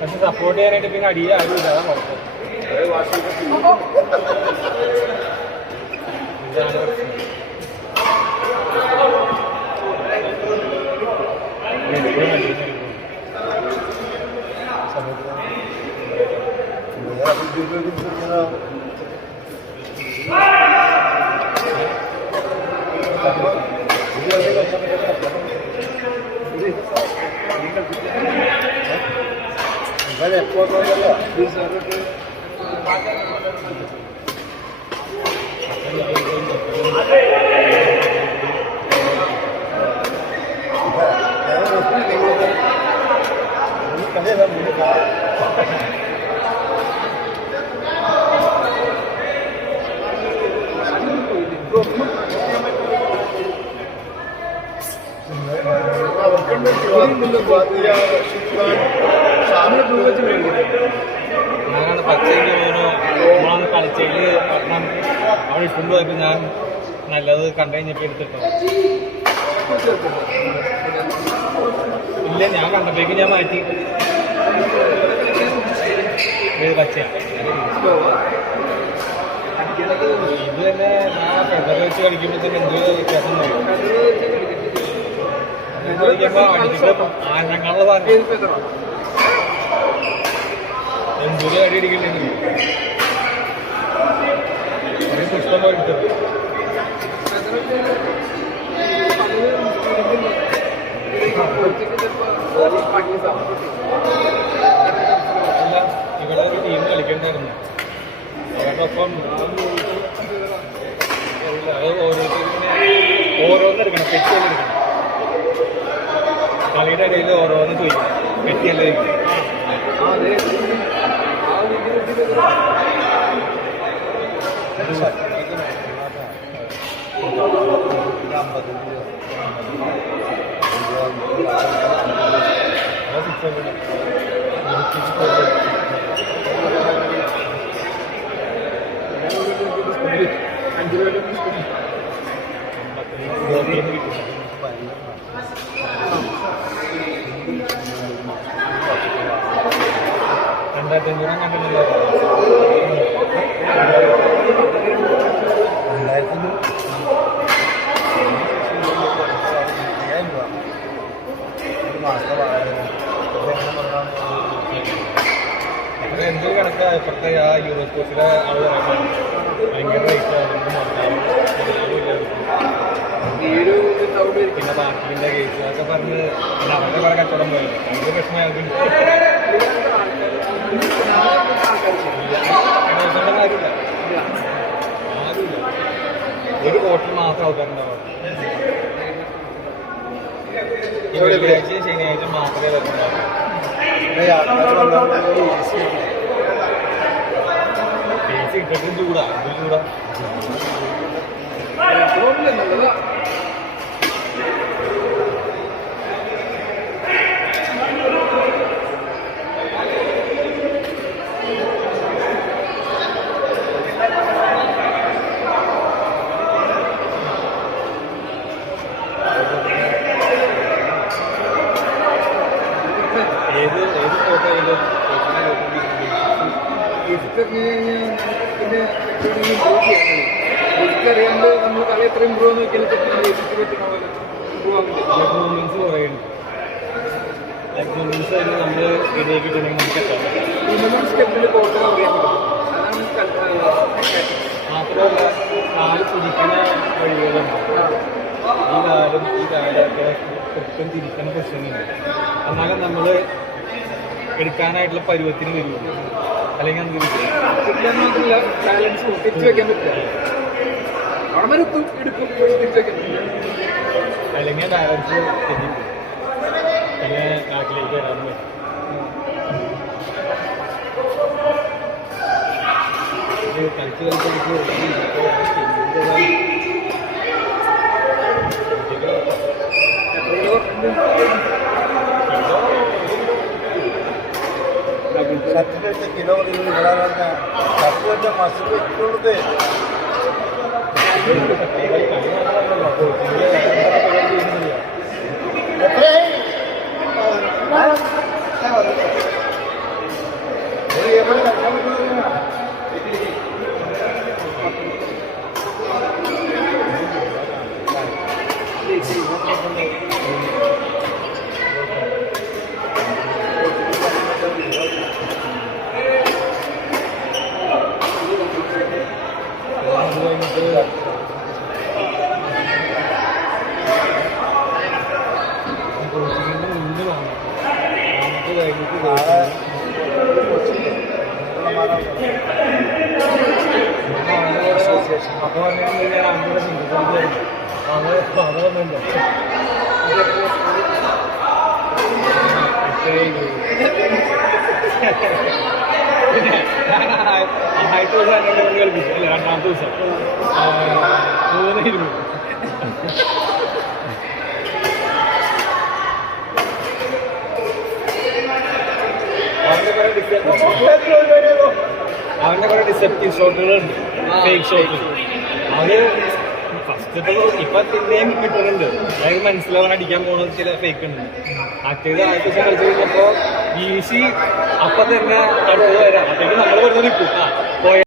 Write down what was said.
പക്ഷെ സപ്പോർട്ട് ചെയ്യാനായിട്ട് പിന്നെ അടിയെ ആരുമില്ല. അതാ കുഴപ്പം. ഞാനാണ് പച്ചയ്ക്ക് നമ്മളന്ന് കളിച്ചതിൽ അവിടെ ഇട്ടുകൊണ്ട് പോയപ്പോൾ ഞാൻ നല്ലത് കണ്ടു കഴിഞ്ഞപ്പോൾ എടുത്തിട്ടോ. ഇല്ല, ഞാൻ കണ്ടപ്പോഴേക്കും ഞാൻ മാറ്റി. പച്ചയാണ് ഇത് തന്നെ. ഞാൻ ഫെദർ വെച്ച് കളിക്കുമ്പോൾ തന്നെ എന്തൊരു വ്യത്യാസം കളിക്കുമ്പോൾ അടിക്കുമ്പോൾ ആനങ്ങളുടെ സാധനം എന്തൊരു അടി അടിക്കണ്ടെന്ന് പുഷ്പം പോലെ എടുത്തത്. അല്ല, ഇവിടെ ഒരു ടീം കളിക്കണ്ടായിരുന്നു. അവരുടെ ഒപ്പം അത് ഓരോന്നെടുക്കണം, പെറ്റിയെല്ലാം എടുക്കണം. കളിയുടെ ഇടയിൽ ഓരോന്ന് ചോദിക്കണം, പെറ്റിയെല്ലാം ഇരിക്കണം. എന്തൊരു കണക്കാ ഇപ്പോഴത്തെ ആ യൂറോ സ്പോർട്സിലെ ആൾ പറയുമ്പോൾ ഭയങ്കര റേറ്റ്. പിന്നെ ബാക്കിൻ്റെ കേസ് അതൊക്കെ പറഞ്ഞ് പിന്നെ അവരുടെ കുറെ കച്ചവടം പോയി ഭയങ്കര പ്രശ്നമായിരുന്നു. കാര്യമില്ല, ആരുമില്ല. ഒരു കോട്ടിൽ മാത്രം ആൾക്കാരുണ്ടാവും. ഈ വെള്ളിയാഴ്ചയും ശനിയാഴ്ച മാത്രമേ വരുന്നുണ്ടാവും. ഇട്ടിട്ടും ചൂടാ, എന്ത് ചൂടാ. പിന്നെ അറിയാണ്ട് നമ്മൾ കളി എത്ര ഇമ്പ്രൂവ് നോക്കിയാൽ പെർഫോമൻസ് കുറയുന്നു. പെർഫോമൻസ് അതിന് നമ്മൾ ഇടയാക്കിയിട്ടുണ്ടെങ്കിൽ നമുക്ക് മിനിമം സ്റ്റെപ്പിൽ കോട്ടം അറിയാൻ പറ്റും. മാത്രമല്ല കാല് തിരിക്കുന്ന വഴികളുണ്ട്. ഈ കാലൊക്കെ കൃത്യം തിരിക്കുന്ന പ്രശ്നങ്ങളുണ്ട്. എന്നാലും നമ്മൾ എടുക്കാനായിട്ടുള്ള പരുവത്തിന് വരുള്ളൂ. അല്ലെങ്കിൽ മാത്രമല്ല ബാലൻസ് തിരിച്ചു വെക്കാൻ പറ്റില്ല. അവിടെ വരെ എടുക്കും, തിരിച്ചു വെക്കാൻ പറ്റില്ല. അല്ലെങ്കിൽ ബാലൻസ് തെറ്റിപ്പോകും. പിന്നെ നാട്ടിലേക്ക് വരാൻ പറ്റും. കളിച്ച് കളിച്ചെടുത്ത് ഷർട്ടിന്റെ കിലോ ഇവിടെ പറഞ്ഞ ഷർട്ടിന്റെ മസിൽ വെക്കുന്നത് അപ്പൊ പറഞ്ഞാൽ അങ്ങനെ അതൊന്നുമില്ല ആദ്യത്തെ ദിവസം എന്നോട് കളി കളിപ്പിച്ചു അല്ല രണ്ടാമത്തെ ദിവസം 3 അവന്റെ കുറെ ഡിസെപ്റ്റീവ് ഷോട്ടുകളുണ്ട് ഫേക്ക് ഷോട്ട് അത് ഫസ്റ്റത്തെ ഇപ്പൊ പിന്നെയും കിട്ടുന്നുണ്ട് അതായത് മനസ്സിലാവാൻ അടിക്കാൻ പോകുന്നത് ചില ഫേക്ക് ഉണ്ട് മറ്റേത് ആദ്യ ദിവസം കളിച്ചു കഴിഞ്ഞപ്പോ വീശി അപ്പൊ തന്നെ അടുത്തത് വരാം അപ്പോഴേക്കും നമ്മൾ വെറുതെ നിൽക്കും പോയ